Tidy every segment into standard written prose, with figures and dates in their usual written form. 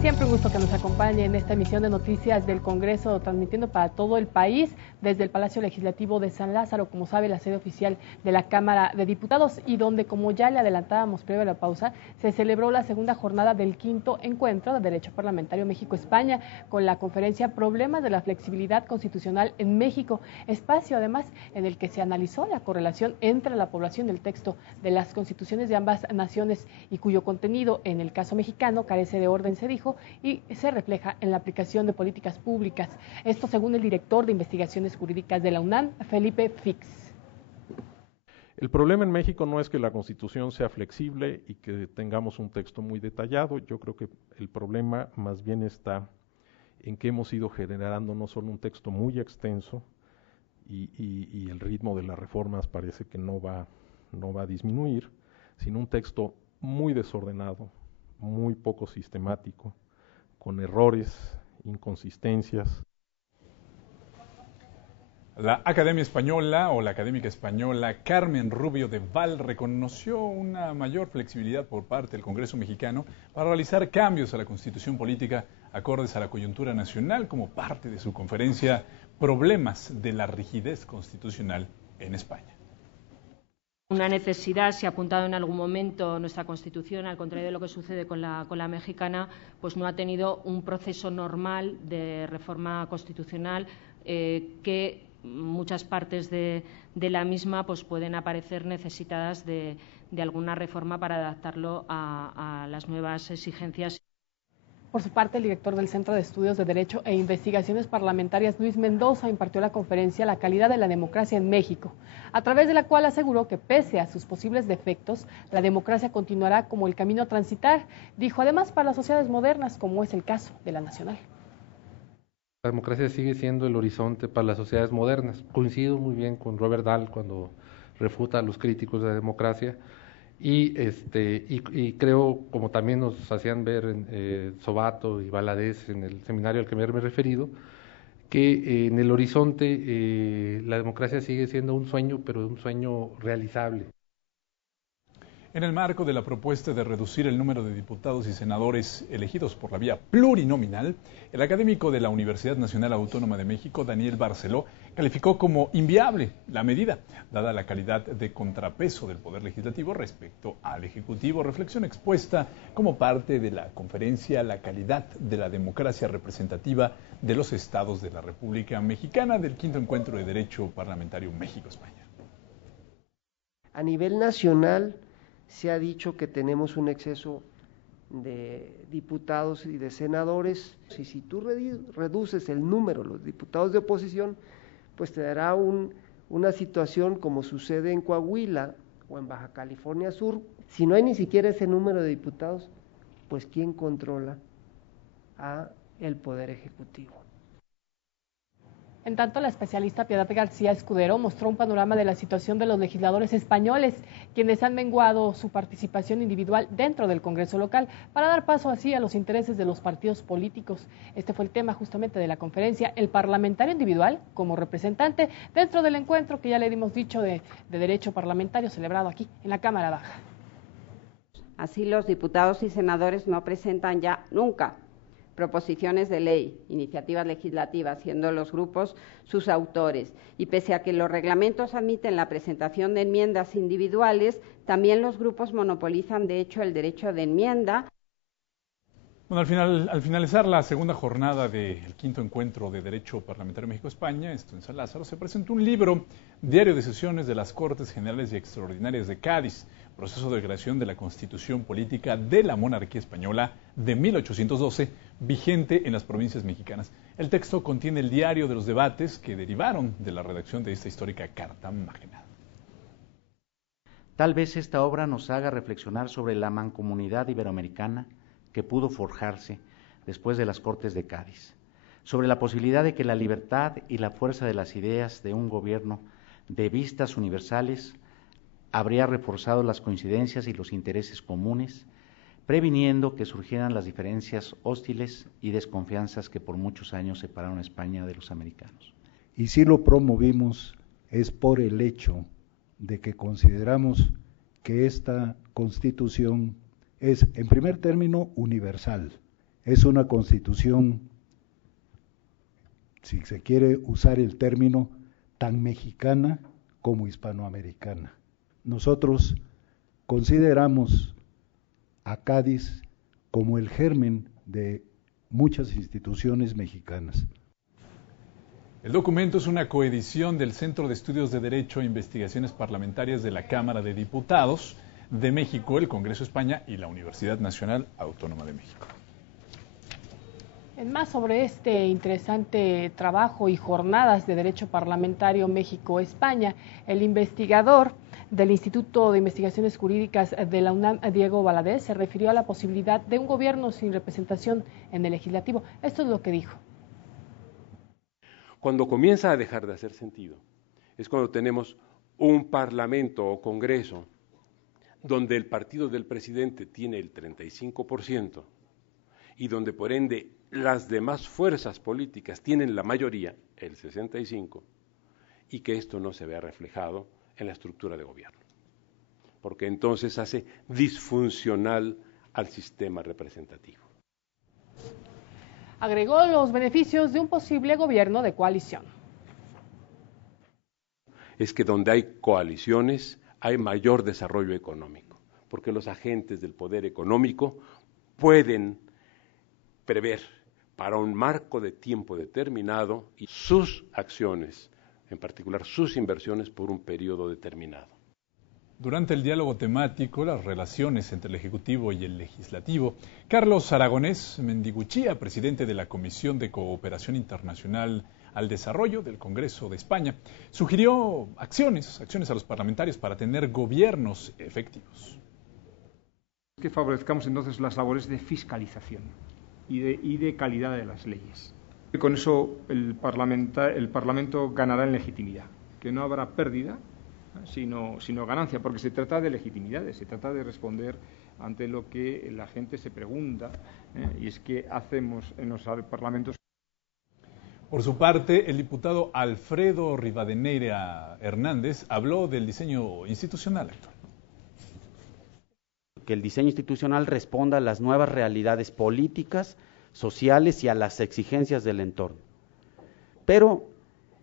Siempre un gusto que nos acompañe en esta emisión de noticias del Congreso, transmitiendo para todo el país desde el Palacio Legislativo de San Lázaro, como sabe, la sede oficial de la Cámara de Diputados, y donde, como ya le adelantábamos previo a la pausa, se celebró la segunda jornada del quinto encuentro de Derecho Parlamentario México-España, con la conferencia Problemas de la Flexibilidad Constitucional en México, espacio además en el que se analizó la correlación entre la población y el texto de las constituciones de ambas naciones, y cuyo contenido, en el caso mexicano, carece de orden, se dijo, y se refleja en la aplicación de políticas públicas. Esto según el director de Investigaciones Jurídicas de la UNAM, Felipe Fix. El problema en México no es que la Constitución sea flexible y que tengamos un texto muy detallado. Yo creo que el problema más bien está en que hemos ido generando no solo un texto muy extenso y el ritmo de las reformas parece que no va a disminuir, sino un texto muy desordenado, muy poco sistemático, con errores, inconsistencias. La Academia Española o la académica española Carmen Rubio de Val reconoció una mayor flexibilidad por parte del Congreso mexicano para realizar cambios a la Constitución política acordes a la coyuntura nacional como parte de su conferencia Problemas de la rigidez constitucional en España. Una necesidad, se ha apuntado en algún momento, nuestra Constitución, al contrario de lo que sucede con la mexicana, pues no ha tenido un proceso normal de reforma constitucional que muchas partes de la misma pues pueden aparecer necesitadas de alguna reforma para adaptarlo a las nuevas exigencias. Por su parte, el director del Centro de Estudios de Derecho e Investigaciones Parlamentarias, Luis Mendoza, impartió la conferencia La calidad de la democracia en México, a través de la cual aseguró que pese a sus posibles defectos, la democracia continuará como el camino a transitar, dijo, además para las sociedades modernas, como es el caso de la nacional. La democracia sigue siendo el horizonte para las sociedades modernas. Coincido muy bien con Robert Dahl cuando refuta a los críticos de la democracia. Y creo, como también nos hacían ver Sobato y Valadez en el seminario al que me he referido, que en el horizonte la democracia sigue siendo un sueño, pero un sueño realizable. En el marco de la propuesta de reducir el número de diputados y senadores elegidos por la vía plurinominal, el académico de la Universidad Nacional Autónoma de México, Daniel Barceló, calificó como inviable la medida, dada la calidad de contrapeso del Poder Legislativo respecto al Ejecutivo, reflexión expuesta como parte de la conferencia La calidad de la democracia representativa de los estados de la República Mexicana del quinto encuentro de Derecho Parlamentario México-España. A nivel nacional, se ha dicho que tenemos un exceso de diputados y de senadores, y si tú reduces el número de los diputados de oposición, pues te dará una situación como sucede en Coahuila o en Baja California Sur. Si no hay ni siquiera ese número de diputados, pues ¿quién controla a el Poder Ejecutivo? En tanto, la especialista Piedad García Escudero mostró un panorama de la situación de los legisladores españoles, quienes han menguado su participación individual dentro del Congreso local para dar paso así a los intereses de los partidos políticos. Este fue el tema justamente de la conferencia, el parlamentario individual como representante dentro del encuentro que ya le dimos dicho de Derecho Parlamentario celebrado aquí en la Cámara Baja. Así, los diputados y senadores no presentan ya nunca proposiciones de ley, iniciativas legislativas, siendo los grupos sus autores. Y pese a que los reglamentos admiten la presentación de enmiendas individuales, también los grupos monopolizan, de hecho, el derecho de enmienda. Bueno, al finalizar la segunda jornada del quinto encuentro de Derecho Parlamentario México-España, esto en San Lázaro, se presentó un libro, Diario de Sesiones de las Cortes Generales y Extraordinarias de Cádiz, proceso de creación de la Constitución Política de la Monarquía Española de 1812, vigente en las provincias mexicanas. El texto contiene el diario de los debates que derivaron de la redacción de esta histórica Carta Magna. Tal vez esta obra nos haga reflexionar sobre la mancomunidad iberoamericana que pudo forjarse después de las Cortes de Cádiz, sobre la posibilidad de que la libertad y la fuerza de las ideas de un gobierno de vistas universales habría reforzado las coincidencias y los intereses comunes, previniendo que surgieran las diferencias hostiles y desconfianzas que por muchos años separaron a España de los americanos. Y si lo promovimos es por el hecho de que consideramos que esta Constitución es, en primer término, universal, es una constitución, si se quiere usar el término, tan mexicana como hispanoamericana. Nosotros consideramos a Cádiz como el germen de muchas instituciones mexicanas. El documento es una coedición del Centro de Estudios de Derecho e Investigaciones Parlamentarias de la Cámara de Diputados de México, el Congreso de España y la Universidad Nacional Autónoma de México. En más sobre este interesante trabajo y jornadas de Derecho Parlamentario México-España, el investigador del Instituto de Investigaciones Jurídicas de la UNAM, Diego Valadez, se refirió a la posibilidad de un gobierno sin representación en el legislativo. Esto es lo que dijo. Cuando comienza a dejar de hacer sentido, es cuando tenemos un parlamento o congreso donde el partido del presidente tiene el 35% y donde por ende las demás fuerzas políticas tienen la mayoría, el 65%, y que esto no se vea reflejado en la estructura de gobierno, porque entonces hace disfuncional al sistema representativo. Agregó los beneficios de un posible gobierno de coalición. Es que donde hay coaliciones hay mayor desarrollo económico, porque los agentes del poder económico pueden prever para un marco de tiempo determinado y sus acciones, en particular sus inversiones, por un periodo determinado. Durante el diálogo temático, las relaciones entre el Ejecutivo y el Legislativo, Carlos Aragonés Mendiguchía, presidente de la Comisión de Cooperación Internacional al Desarrollo del Congreso de España, sugirió acciones a los parlamentarios para tener gobiernos efectivos. Que favorezcamos entonces las labores de fiscalización y de calidad de las leyes. Y con eso el Parlamento ganará en legitimidad, que no habrá pérdida, sino ganancia, porque se trata de legitimidades, se trata de responder ante lo que la gente se pregunta, y es qué hacemos en los parlamentos. Por su parte, el diputado Alfredo Rivadeneira Hernández habló del diseño institucional actual. Que el diseño institucional responda a las nuevas realidades políticas, sociales y a las exigencias del entorno. Pero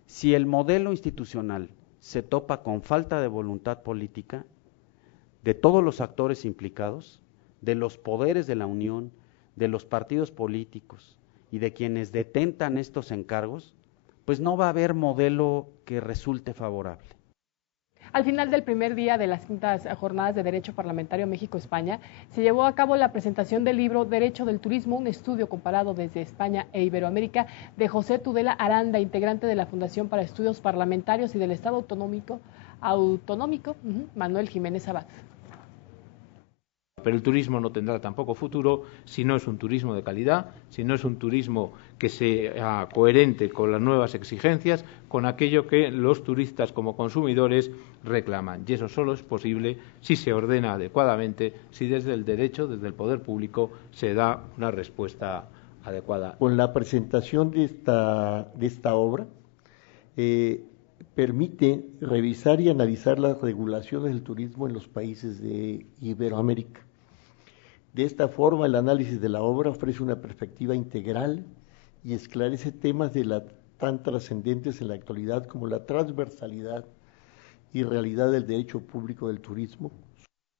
si el modelo institucional se topa con falta de voluntad política de todos los actores implicados, de los poderes de la Unión, de los partidos políticos y de quienes detentan estos encargos, pues no va a haber modelo que resulte favorable. Al final del primer día de las quintas jornadas de Derecho Parlamentario México-España, se llevó a cabo la presentación del libro Derecho del Turismo, un estudio comparado desde España e Iberoamérica, de José Tudela Aranda, integrante de la Fundación para Estudios Parlamentarios y del Estado Autonómico Manuel Jiménez Abad. Pero el turismo no tendrá tampoco futuro si no es un turismo de calidad, si no es un turismo que sea coherente con las nuevas exigencias, con aquello que los turistas como consumidores reclaman. Y eso solo es posible si se ordena adecuadamente, si desde el derecho, desde el poder público, se da una respuesta adecuada. Con la presentación de esta obra, permite revisar y analizar las regulaciones del turismo en los países de Iberoamérica. De esta forma, el análisis de la obra ofrece una perspectiva integral y esclarece temas tan trascendentes en la actualidad como la transversalidad y realidad del derecho público del turismo,